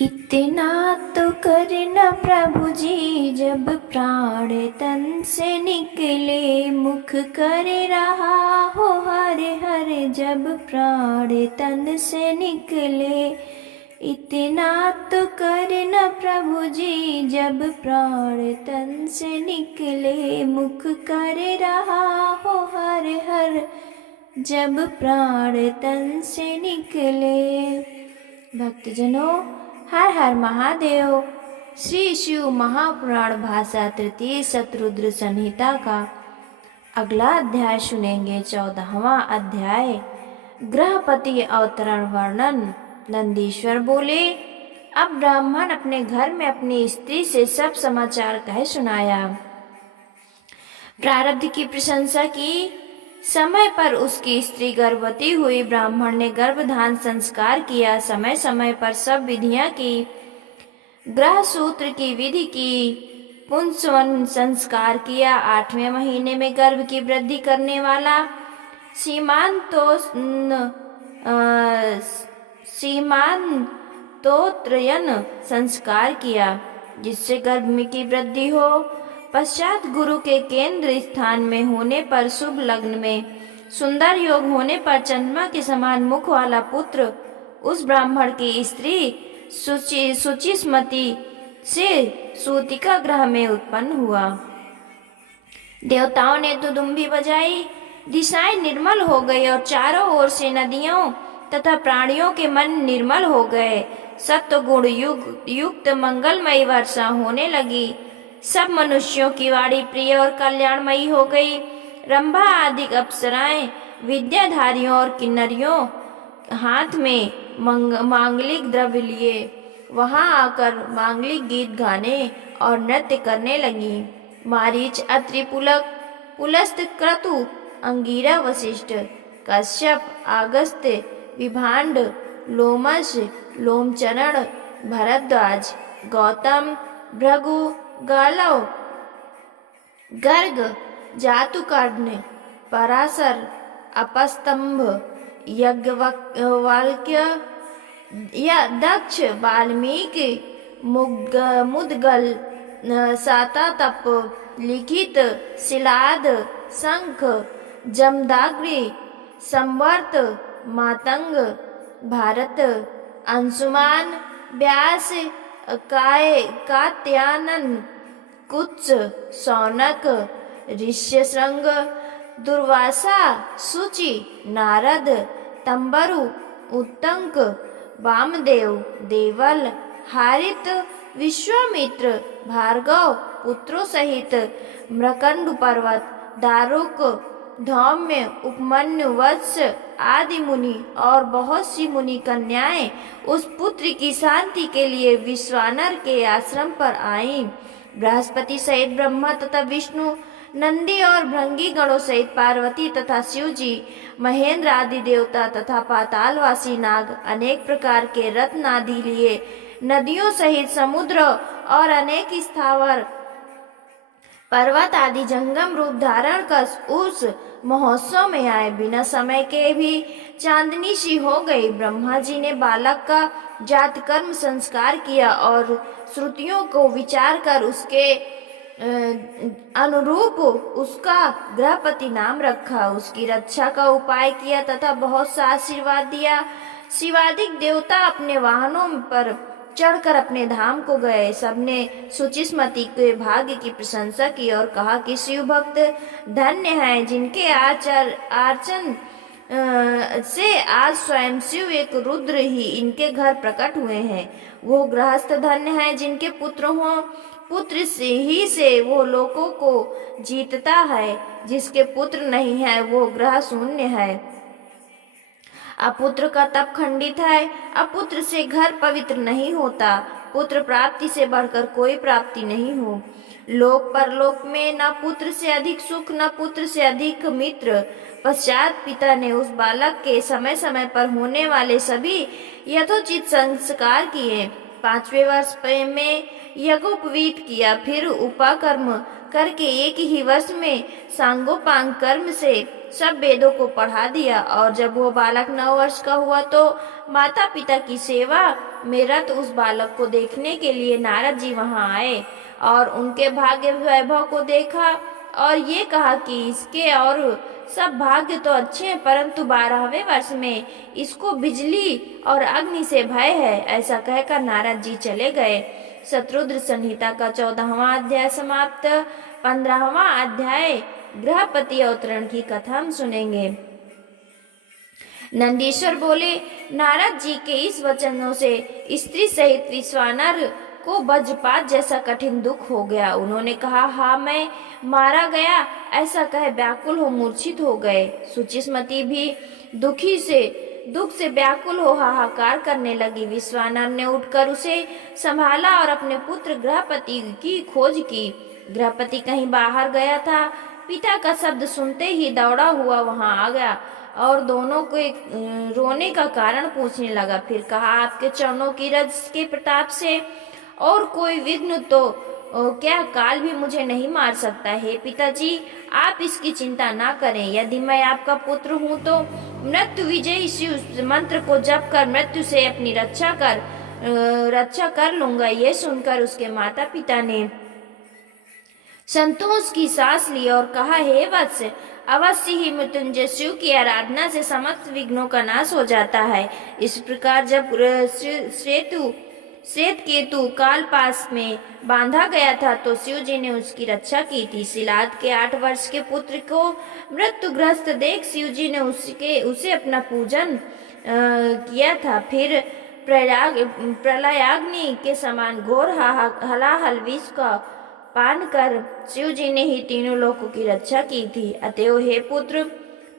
इतना तो करना प्रभु जी, जब प्राण तन से निकले, मुख करे रहा हो हरे हरे जब प्राण तन से निकले। इतना तो करना प्रभु जी, जब प्राण तन से निकले, मुख करे रहा हो हरे हर जब प्राण तन से निकले। भक्तजनों, हर हर महादेव। श्री शिव महापुराण भाषा तृतीय शतरुद्र संहिता का अगला अध्याय सुनेंगे। 14वां अध्याय, ग्रहपति अवतरण वर्णन। नंदीश्वर बोले, अब ब्राह्मण अपने घर में अपनी स्त्री से सब समाचार कह सुनाया। प्रारब्ध की प्रशंसा की। समय पर उसकी स्त्री गर्भवती हुई। ब्राह्मण ने गर्भधान संस्कार किया। समय समय पर सब विधियां की। ग्रह सूत्र की विधि की। पुंसवन संस्कार किया। 8वें महीने में गर्भ की वृद्धि करने वाला सीमांतोत्रयन संस्कार किया, जिससे गर्भ में की वृद्धि हो। पश्चात गुरु के केंद्र स्थान में होने पर, शुभ लग्न में सुंदर योग होने पर चंद्रमा के समान मुख वाला पुत्र उस ब्राह्मण की स्त्री सुचिस्मति से सूतिका ग्रह में उत्पन्न हुआ। देवताओं ने दुदुम्बी बजाई, दिशाएं निर्मल हो गई और चारों ओर से नदियों तथा प्राणियों के मन निर्मल हो गए। सत्व गुण युक्त मंगलमयी वर्षा होने लगी। सब मनुष्यों की वाणी प्रिय और कल्याणमयी हो गई। रंभा आदि अप्सराएं विद्याधारियों और किन्नरियों हाथ में मांगलिक द्रव्य लिए वहां आकर मांगलिक गीत गाने और नृत्य करने लगी। मारीच, अत्रि, पुलक, पुलस्त, क्रतु, अंगीरा, वशिष्ठ, कश्यप, आगस्त्य, विभांड, लोमश, लोमचरण, भरद्वाज, गौतम, भृगु, गालव, गर्ग, जातुकर्ण्य, पराशर, अपस्तंभ, याज्ञवल्क्य, दक्ष, वाल्मीकि, मुद्गल, सातातप, लिखित, शिलाद, शंख, जमदाग्नि, संवर्त, मातंग, भारत, अंशुमान, व्यास, कात्यायन, कुत्स, शौनक, ऋष्यशृंग, दुर्वासा, शुचि, नारद, तंबरु, उत्तंक, वामदेव, देवल, हारित, विश्वामित्र, भार्गव पुत्रों सहित मृकंड पर्वत, दारुक, धौम्य, उपमन्यु, वत्स आदि मुनि और बहुत सी मुनि कन्याएं उस पुत्र की शांति के लिए विश्वानर के आश्रम पर आईं। बृहस्पति सहित ब्रह्मा तथा विष्णु, नंदी और भृंगी गणों सहित पार्वती तथा शिव जी, महेंद्र आदि देवता तथा पातालवासी नाग अनेक प्रकार के रत्न आदि लिए नदियों सहित समुद्र और अनेक स्थावर पर्वत आदि जंगम रूप धारण कर उस महोत्सव में आए। बिना समय के भी चांदनी सी हो गई। ब्रह्मा जी ने बालक का जात कर्म संस्कार किया और श्रुतियों को विचार कर उसके अनुरूप उसका ग्रहपति नाम रखा। उसकी रक्षा का उपाय किया तथा बहुत सा आशीर्वाद दिया। शिवादिक देवता अपने वाहनों पर चढ़कर अपने धाम को गए। सबने सुचिस्मति के भाग्य की प्रशंसा की और कहा कि शिव भक्त धन्य हैं, जिनके आर्चन से आज स्वयं शिव एक रुद्र ही इनके घर प्रकट हुए हैं। वो गृहस्थ धन्य हैं, जिनके पुत्र हों। पुत्र से वो लोगों को जीतता है। जिसके पुत्र नहीं है वो ग्रह शून्य है। अपुत्र का तप खंडित है। अपुत्र से घर पवित्र नहीं होता। पुत्र प्राप्ति से बढ़कर कोई प्राप्ति नहीं हो। लोक परलोक में न पुत्र से अधिक सुख, न पुत्र से अधिक मित्र। पश्चात पिता ने उस बालक के समय समय पर होने वाले सभी यथोचित संस्कार किए। 5वें वर्ष में यज्ञोपवीत किया, फिर उपाकर्म करके एक ही वर्ष में सांगोपांग कर्म से सब वेदों को पढ़ा दिया। और जब वो बालक 9 वर्ष का हुआ तो माता पिता की सेवा में रत उस बालक को देखने के लिए नारद जी वहां आए और उनके भाग्य वैभव को देखा और ये कहा कि इसके और सब भाग्य तो अच्छे हैं, परंतु 12वें वर्ष में इसको बिजली और अग्नि से भय है। ऐसा कहकर नारद जी चले गए। शत्रुद्र संहिता का 14वां अध्याय समाप्त। 15वां अध्याय गृहपति अवतरण की कथा हम सुनेंगे। नंदीश्वर बोले, नारद जी के इस वचनों से स्त्री सहित विश्वानर को वज्रपात जैसा कठिन दुख हो गया। उन्होंने कहा, हाँ मैं मारा गया, ऐसा कह व्याकुल हो मूर्छित हो गए। सुचिस्मती भी दुख से व्याकुल हो हाहाकार करने लगी। विश्वानर ने उठकर उसे संभाला और अपने पुत्र गृहपति की खोज की। गृहपति कहीं बाहर गया था। पिता का शब्द सुनते ही दौड़ा हुआ वहां आ गया और दोनों को रोने का कारण पूछने लगा। फिर कहा, आपके चरणों की रज के प्रताप से और कोई विघ्न तो क्या काल भी मुझे नहीं मार सकता। हे पिताजी, आप इसकी चिंता ना करें। यदि मैं आपका पुत्र हूँ तो मृत्यु विजयी शिव मंत्र को जप कर मृत्यु से अपनी रक्षा कर लूंगा। ये सुनकर उसके माता पिता ने संतोष की सांस ली और कहा, हे वत्स, अवश्य ही मृत्युंजय शिव की आराधना से समस्त विघ्नों का नाश हो जाता है। इस प्रकार जब श्वेत केतु काल पास में बांधा गया था तो शिव जी ने उसकी रक्षा की थी। शिलाद के 8 वर्ष के पुत्र को मृत्युग्रस्त देख शिव जी ने उसे अपना पूजन किया था। फिर प्रलयाग्नि के समान घोर हलाहल विष का पान कर शिव जी ने ही तीनों लोकों की रक्षा की थी। अतएव हे पुत्र,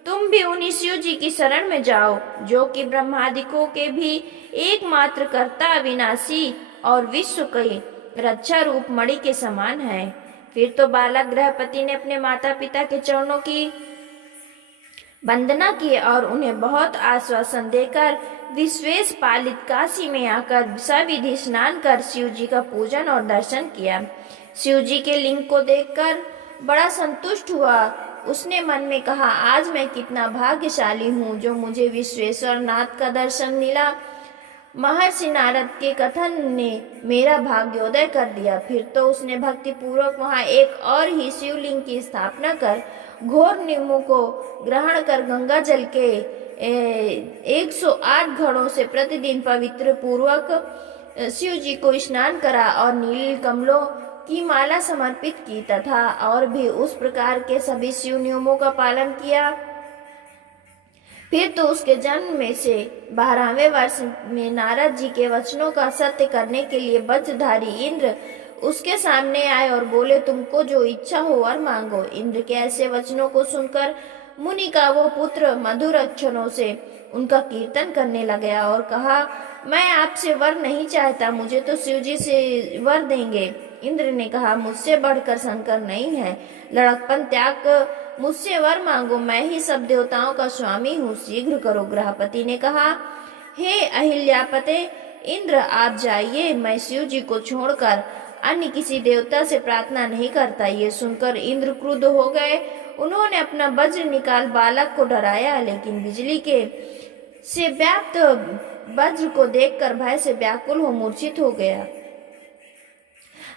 तुम भी उन्हीं शिव जी की शरण में जाओ जो कि ब्रह्मादिकों के भी एकमात्र कर्ता, अविनाशी और विश्व के रक्षा रूप मणि के समान है। फिर तो बालक गृहपति ने अपने माता पिता के चरणों की वंदना की और उन्हें बहुत आश्वासन देकर विश्वेश पालित काशी में आकर सविधि स्नान कर शिव जी का पूजन और दर्शन किया। शिव जी के लिंग को देखकर बड़ा संतुष्ट हुआ। उसने मन में कहा, आज मैं कितना भाग्यशाली हूँ जो मुझे विश्वेश्वर नाथ का दर्शन मिला। महर्षि नारद के कथन ने मेरा भाग्योदय कर दिया। फिर तो उसने भक्ति पूर्वक वहाँ एक और ही शिवलिंग की स्थापना कर घोर नियमों को ग्रहण कर गंगा जल के 108 घड़ों से प्रतिदिन पवित्र पूर्वक शिव जी को स्नान करा और नील कमलों की माला समर्पित की तथा और भी उस प्रकार के सभी शिव नियमों का पालन किया। फिर तो उसके जन्म में से 12वें वर्ष में नारद जी के वचनों का सत्य करने के लिए वज्रधारी इंद्र उसके सामने आए और बोले, तुमको जो इच्छा हो वर मांगो। इंद्र के ऐसे वचनों को सुनकर मुनि का वो पुत्र मधुर अक्षरों से उनका कीर्तन करने लगा और कहा, मैं आपसे वर नहीं चाहता, मुझे तो शिव जी से वर देंगे। इंद्र ने कहा, मुझसे बढ़कर शंकर नहीं है, लड़कपन त्याग कर मुझसे वर मांगो, मैं ही सब देवताओं का स्वामी हूँ, शीघ्र करो। गृहपति ने कहा, हे अहिल्यापते इंद्र, आप जाइए, मैं शिव जी को छोड़कर अन्य किसी देवता से प्रार्थना नहीं करता। ये सुनकर इंद्र क्रुद्ध हो गए। उन्होंने अपना वज्र निकाल बालक को डराया, लेकिन बिजली के से व्याप्त वज्र को देखकर भय से व्याकुल हो मूर्छित हो गया।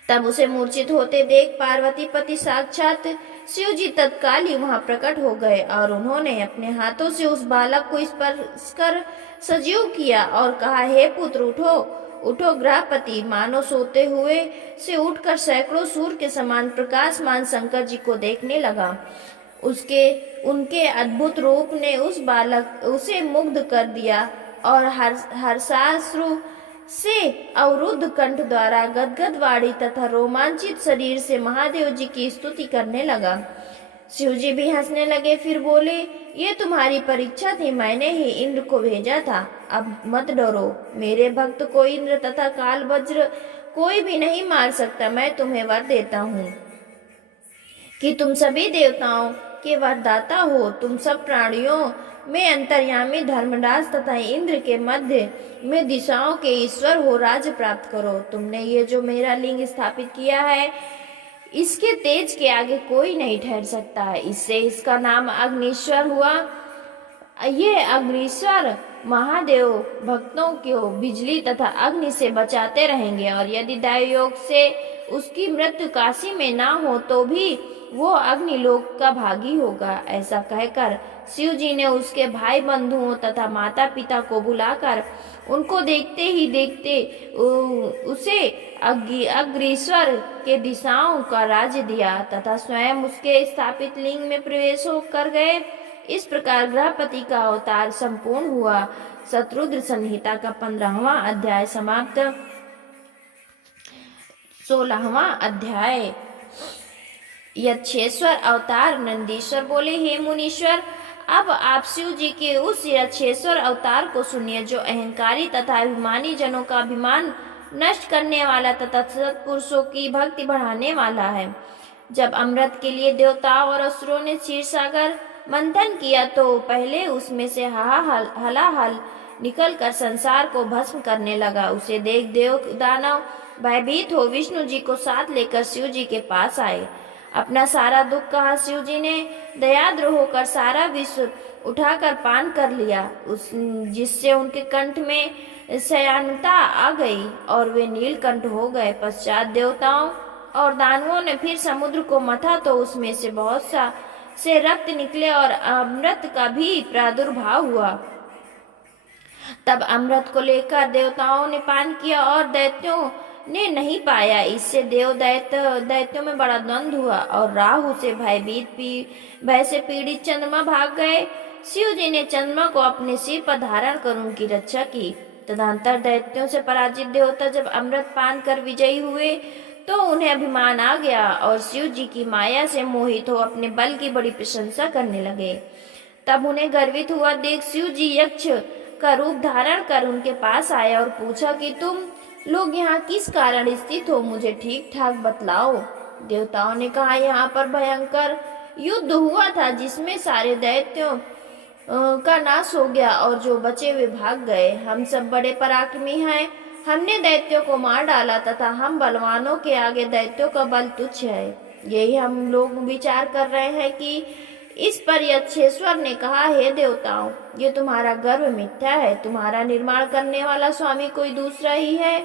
तब उसे मूर्छित होते देख पार्वती पति साक्षात शिव जी तत्काल ही वहां प्रकट हो गए और उन्होंने अपने हाथों से उस बालक को स्पर्श कर सजीव किया और कहा, हे पुत्र उठो उठो। गृहपति मानो सोते हुए से उठकर सैकड़ों सूर्य के समान प्रकाशमान शंकर जी को देखने लगा। उनके अद्भुत रूप ने उसे मुग्ध कर दिया और हर्षाश्रु से अवरुद्ध कंठ द्वारा गदगद वाणी तथा रोमांचित शरीर से महादेव जी की स्तुति करने लगा। शिव जी भी हंसने लगे, फिर बोले, ये तुम्हारी परीक्षा थी, मैंने ही इंद्र को भेजा था, अब मत डरो। मेरे भक्त को इंद्र तथा काल वज्र कोई भी नहीं मार सकता। मैं तुम्हें वर देता हूँ कि तुम सभी देवताओं के वरदाता हो। तुम सब प्राणियों मैं अंतर्यामी धर्मराज तथा इंद्र के मध्य में दिशाओं के ईश्वर हो राज्य प्राप्त करो। तुमने ये जो मेरा लिंग स्थापित किया है, इसके तेज के आगे कोई नहीं ठहर सकता है। इससे इसका नाम अग्निश्वर हुआ। ये अग्निश्वर महादेव भक्तों को बिजली तथा अग्नि से बचाते रहेंगे, और यदि दैव योग से उसकी मृत्यु काशी में ना हो तो भी वो अग्निलोक का भागी होगा। ऐसा कहकर शिव जी ने उसके भाई बंधुओं तथा माता पिता को बुलाकर उनको देखते ही देखते उसे अग्निश्वर के दिशाओं का राज्य दिया तथा स्वयं उसके स्थापित लिंग में प्रवेश कर गए। इस प्रकार गृहपति का अवतार संपूर्ण हुआ। शत्रुद्र संहिता का 15वां अध्याय समाप्त। 16वां अध्याय। यक्षेश्वर अवतार। नंदीश्वर बोले, हे मुनीश्वर, अब आप शिव जी के उस यक्षेश्वर अवतार को सुनिए जो अहंकारी तथा अभिमानी जनों का अभिमान नष्ट करने वाला तथा सत्पुरुषों की भक्ति बढ़ाने वाला है। जब अमृत के लिए देवताओं और असुरों ने क्षीर सागर मंथन किया तो पहले उसमें से हलाहल निकलकर संसार को भस्म करने लगा। उसे देख देव दानव भयभीत हो विष्णु जी को साथ लेकर शिव जी के पास आए। अपना सारा दुख कहा। शिव जी ने दयाद्र होकर सारा विश्व उठाकर पान कर लिया, जिससे उनके कंठ में शयानता आ गई और वे नीलकंठ हो गए। पश्चात देवताओं और दानवों ने फिर समुद्र को मथा तो उसमें से बहुत से रक्त निकले और अमृत का भी प्रादुर्भाव हुआ। तब अमृत को लेकर देवताओं ने पान किया और दैत्यों ने नहीं पाया। इससे दैत्यों में बड़ा द्वंद्व हुआ और राहु से भय से पीड़ित चंद्रमा भाग गए। शिव जी ने चंद्रमा को अपने सिर पर धारण कर उनकी रक्षा की। तदंतर दैत्यों से पराजित देवता जब अमृत पान कर विजयी हुए तो उन्हें अभिमान आ गया और शिव जी की माया से मोहित हो अपने बल की बड़ी प्रशंसा करने लगे। तब उन्हें गर्वित हुआ देख शिव जी यक्ष का रूप धारण कर उनके पास आया और पूछा कि तुम लोग यहाँ किस कारण स्थित हो, मुझे ठीक ठाक बतलाओ। देवताओं ने कहा, यहाँ पर भयंकर युद्ध हुआ था जिसमें सारे दैत्यों का नाश हो गया और जो बचे वे भाग गए। हम सब बड़े पराक्रमी हैं, हमने दैत्यों को मार डाला तथा हम बलवानों के आगे दैत्यों का बल तुच्छ है। यही हम लोग विचार कर रहे हैं कि इस पर यक्षेश्वर ने कहा, हे देवताओं, ये तुम्हारा गर्व मिथ्या है, तुम्हारा निर्माण करने वाला स्वामी कोई दूसरा ही है।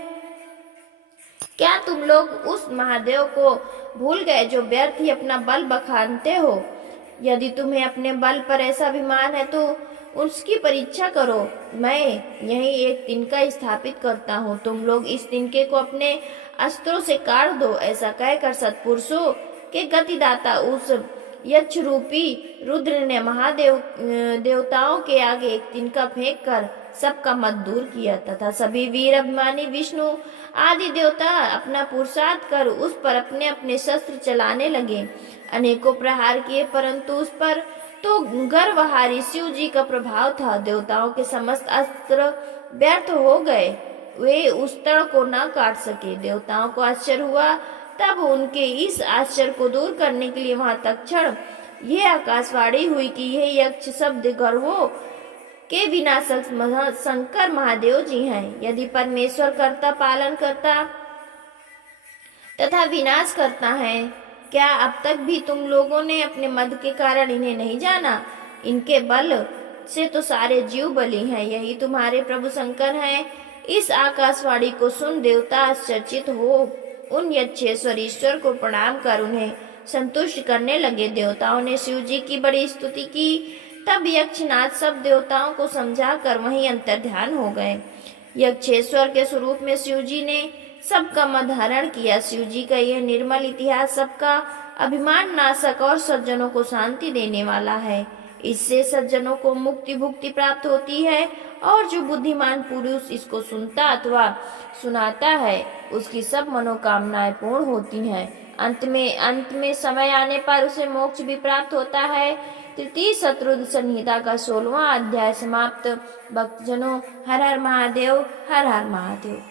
क्या तुम लोग उस महादेव को भूल गए जो व्यर्थ ही अपना बल बखानते हो? यदि तुम्हें अपने बल पर ऐसा अभिमान है तो उसकी परीक्षा करो। मैं यही एक तिनका स्थापित करता हूँ, तुम लोग इस तिनके को अपने अस्त्रों से काट दो। ऐसा कहकर सत्पुरुषों के गतिदाता उस यक्ष रूपी रुद्र ने देवताओं के आगे एक तिनका फेंक कर सबका मत दूर किया तथा सभी वीर अभिमानी विष्णु आदि देवता अपना पुरुषार्थ कर उस पर अपने अपने शस्त्र चलाने लगे। अनेकों प्रहार किए परंतु उस पर तो गर्वहारी शिव जी का प्रभाव था। देवताओं के समस्त अस्त्र व्यर्थ हो गए, वे उस तड़ को न काट सके। देवताओं को आश्चर्य हुआ। तब उनके इस आश्चर्य को दूर करने के लिए वहां तत्क्षण ये आकाशवाणी हुई कि यह यक्ष शब्द गर्वों के विनाशक शंकर महादेव जी हैं। यदि परमेश्वर कर्ता पालन करता तथा विनाश करता है, क्या अब तक भी तुम लोगों ने अपने मद के कारण इन्हें नहीं जाना? इनके बल से तो सारे जीव बली हैं, यही तुम्हारे प्रभु शंकर हैं। इस आकाशवाणी को सुन देवता आश्चर्यचकित हो उन यक्षेश्वर ईश्वर को प्रणाम कर उन्हें संतुष्ट करने लगे। देवताओं ने शिव जी की बड़ी स्तुति की। तब यक्षनाथ सब देवताओं को समझा कर वहीं अंतर्ध्यान हो गए। यक्षेश्वर के स्वरूप में शिव जी ने सबका मद हरण किया। शिव जी का यह निर्मल इतिहास सबका अभिमान नाशक और सज्जनों को शांति देने वाला है। इससे सज्जनों को मुक्ति भुक्ति प्राप्त होती है और जो बुद्धिमान पुरुष इसको सुनता अथवा सुनाता है उसकी सब मनोकामनाएं पूर्ण होती हैं। अंत में समय आने पर उसे मोक्ष भी प्राप्त होता है। तृतीय शत्रुद्र संहिता का 16वां अध्याय समाप्त। भक्तजनों, हर हर महादेव, हर हर महादेव।